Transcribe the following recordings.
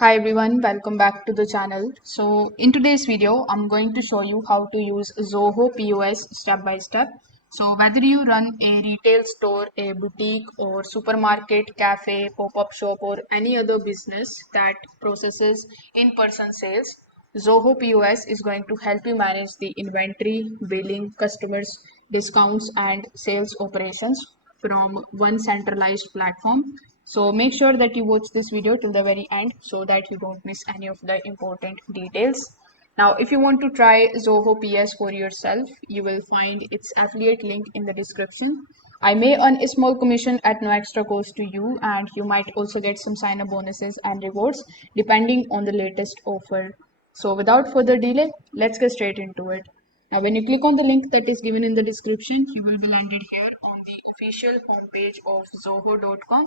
Hi everyone, welcome back to the channel. So in today's video, I'm going to show you how to use Zoho POS step by step. So whether you run a retail store, a boutique or supermarket, cafe, pop-up shop or any other business that processes in-person sales, Zoho POS is going to help you manage the inventory, billing, customers, discounts and sales operations from one centralized platform. So make sure that you watch this video till the very end so that you don't miss any of the important details. Now, if you want to try Zoho PS for yourself, you will find its affiliate link in the description. I may earn a small commission at no extra cost to you, and you might also get some sign up bonuses and rewards depending on the latest offer. So without further delay, let's get straight into it. Now, when you click on the link that is given in the description, you will be landed here on the official homepage of Zoho.com.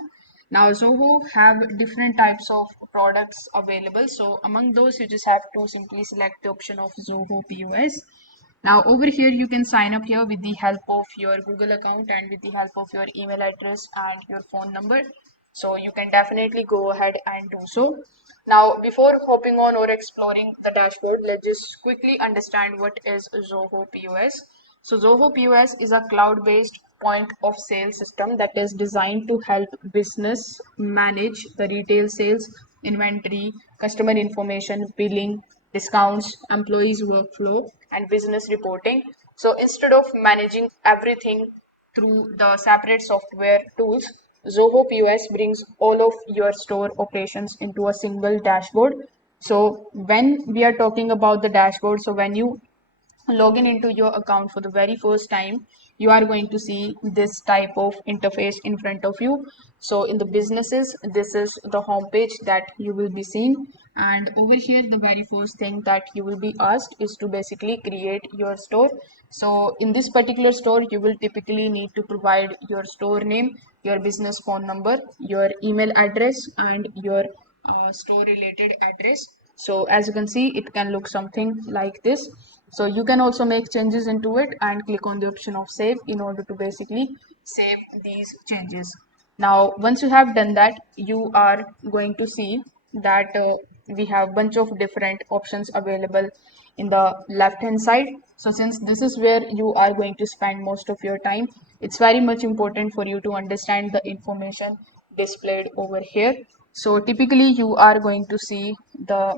Now, Zoho have different types of products available. So among those, you just have to simply select the option of Zoho POS. Now over here, you can sign up here with the help of your Google account and with the help of your email address and your phone number. So you can definitely go ahead and do so. Now, before hopping on or exploring the dashboard, let's just quickly understand what is Zoho POS. So Zoho POS is a cloud-based point of sale system that is designed to help business manage the retail sales, inventory, customer information, billing, discounts, employees workflow, and business reporting. So instead of managing everything through the separate software tools, Zoho POS brings all of your store operations into a single dashboard. So when we are talking about the dashboard, so when you log in into your account for the very first time, you are going to see this type of interface in front of you. So in the businesses, this is the home page that you will be seeing, and over here the very first thing that you will be asked is to basically create your store. So in this particular store, you will typically need to provide your store name, your business phone number, your email address and your store related address. So as you can see, it can look something like this. So you can also make changes into it and click on the option of save in order to basically save these changes. Now, once you have done that, you are going to see that we have bunch of different options available in the left hand side. So since this is where you are going to spend most of your time, it's very much important for you to understand the information displayed over here. So typically you are going to see the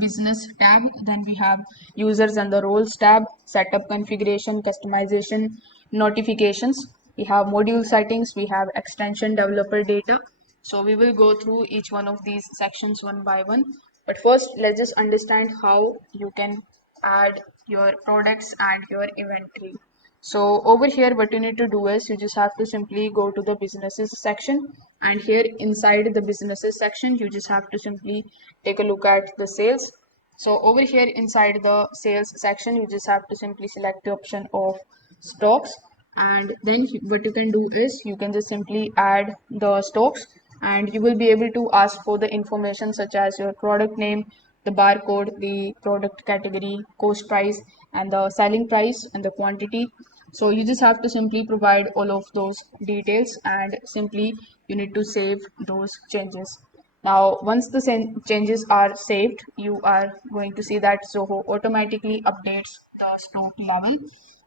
business tab, then we have users and the roles tab, setup configuration, customization, notifications, we have module settings, we have extension developer data. So we will go through each one of these sections one by one, but first let's just understand how you can add your products and your inventory. So over here, what you need to do is you just have to simply go to the businesses section, and here inside the businesses section, you just have to simply take a look at the sales. So over here inside the sales section, you just have to simply select the option of stocks, and then what you can do is you can just simply add the stocks, and you will be able to ask for the information such as your product name, the barcode, the product category, cost price, and the selling price and the quantity. So you just have to simply provide all of those details, and simply you need to save those changes. Now, once the changes are saved, you are going to see that Zoho automatically updates the stock level.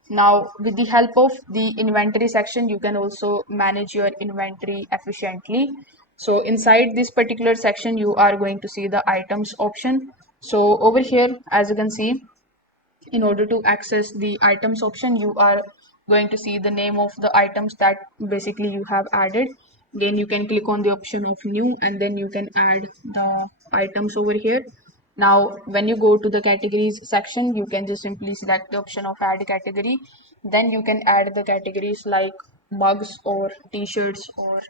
Now, with the help of the inventory section, you can also manage your inventory efficiently. So inside this particular section, you are going to see the items option. So over here, as you can see, in order to access the items option, you are going to see the name of the items that basically you have added. Then you can click on the option of new, and then you can add the items over here. Now when you go to the categories section, you can just simply select the option of add category. Then you can add the categories like mugs or t-shirts or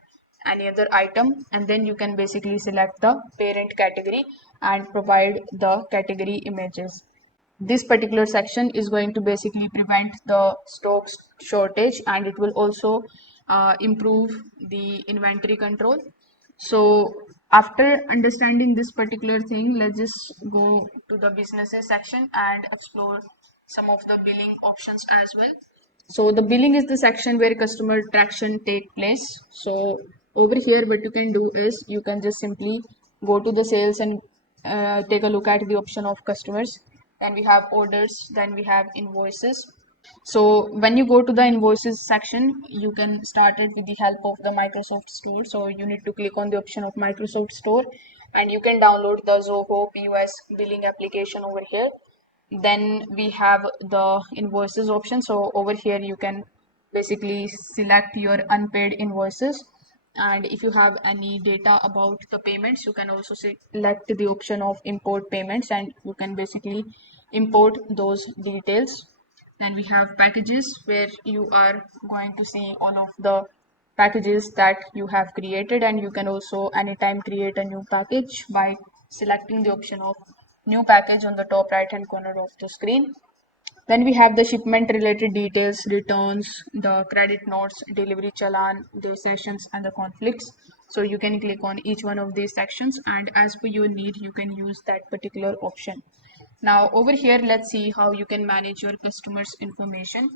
any other item, and then you can basically select the parent category and provide the category images. This particular section is going to basically prevent the stock shortage, and it will also improve the inventory control. So after understanding this particular thing, let's just go to the businesses section and explore some of the billing options as well. So the billing is the section where customer interaction take place. So over here, what you can do is you can just simply go to the sales and take a look at the option of customers. Then we have orders, then we have invoices. So when you go to the invoices section, you can start it with the help of the Microsoft Store. So you need to click on the option of Microsoft Store and you can download the Zoho POS billing application over here. Then we have the invoices option. So over here you can basically select your unpaid invoices, and if you have any data about the payments, you can also select the option of import payments and you can basically import those details. Then we have packages, where you are going to see all of the packages that you have created, and you can also anytime create a new package by selecting the option of new package on the top right hand corner of the screen. Then we have the shipment related details, returns, the credit notes, delivery challan, the sessions and the conflicts. So you can click on each one of these sections, and as per your need you can use that particular option. Now over here, let's see how you can manage your customers information.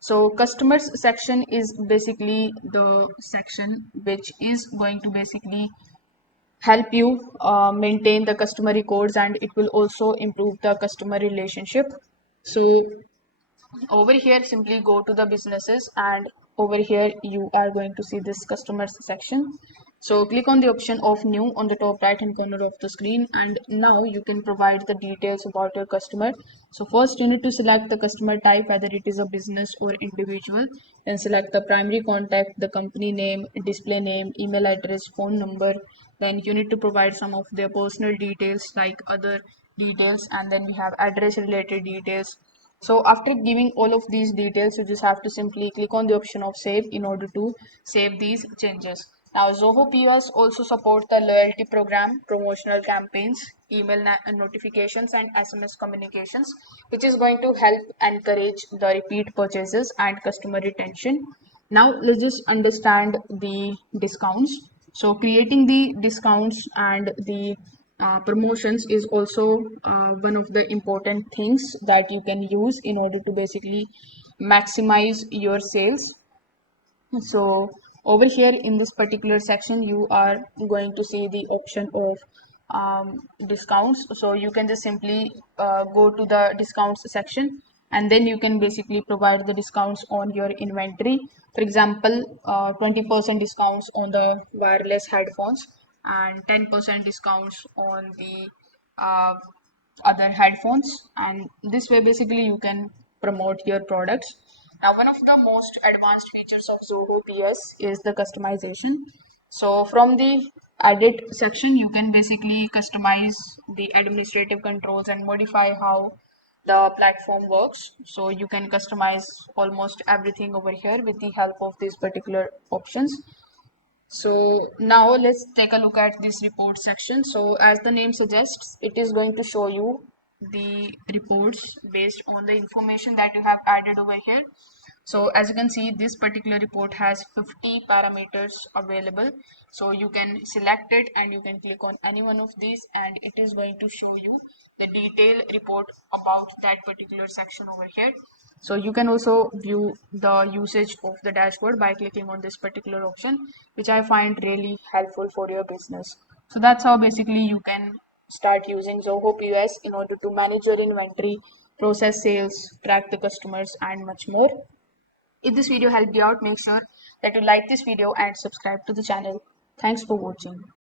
So customers section is basically the section which is going to basically help you maintain the customer records, and it will also improve the customer relationship. So over here, simply go to the businesses, and over here you are going to see this customers section. So click on the option of new on the top right hand corner of the screen, and now you can provide the details about your customer. So first you need to select the customer type, whether it is a business or individual. Then select the primary contact, the company name, display name, email address, phone number. Then you need to provide some of their personal details like other details, and then we have address related details. So after giving all of these details, you just have to simply click on the option of save in order to save these changes. Now Zoho POS also support the loyalty program, promotional campaigns, email notifications and SMS communications, which is going to help encourage the repeat purchases and customer retention. Now let's just understand the discounts. So creating the discounts and the promotions is also one of the important things that you can use in order to basically maximize your sales. So over here in this particular section, you are going to see the option of discounts. So you can just simply go to the discounts section, and then you can basically provide the discounts on your inventory. For example, 20% discounts on the wireless headphones and 10% discounts on the uh, other headphones, and this way basically you can promote your products. Now one of the most advanced features of Zoho PS is the customization. So from the edit section you can basically customize the administrative controls and modify how the platform works. So you can customize almost everything over here with the help of these particular options. So now let's take a look at this report section. So as the name suggests, it is going to show you the reports based on the information that you have added over here. So as you can see, this particular report has 50 parameters available. So you can select it and you can click on any one of these, and it is going to show you the detailed report about that particular section over here. So you can also view the usage of the dashboard by clicking on this particular option, which I find really helpful for your business. So that's how basically you can start using Zoho POS in order to manage your inventory, process sales, track the customers, and much more. If this video helped you out, make sure that you like this video and subscribe to the channel. Thanks for watching.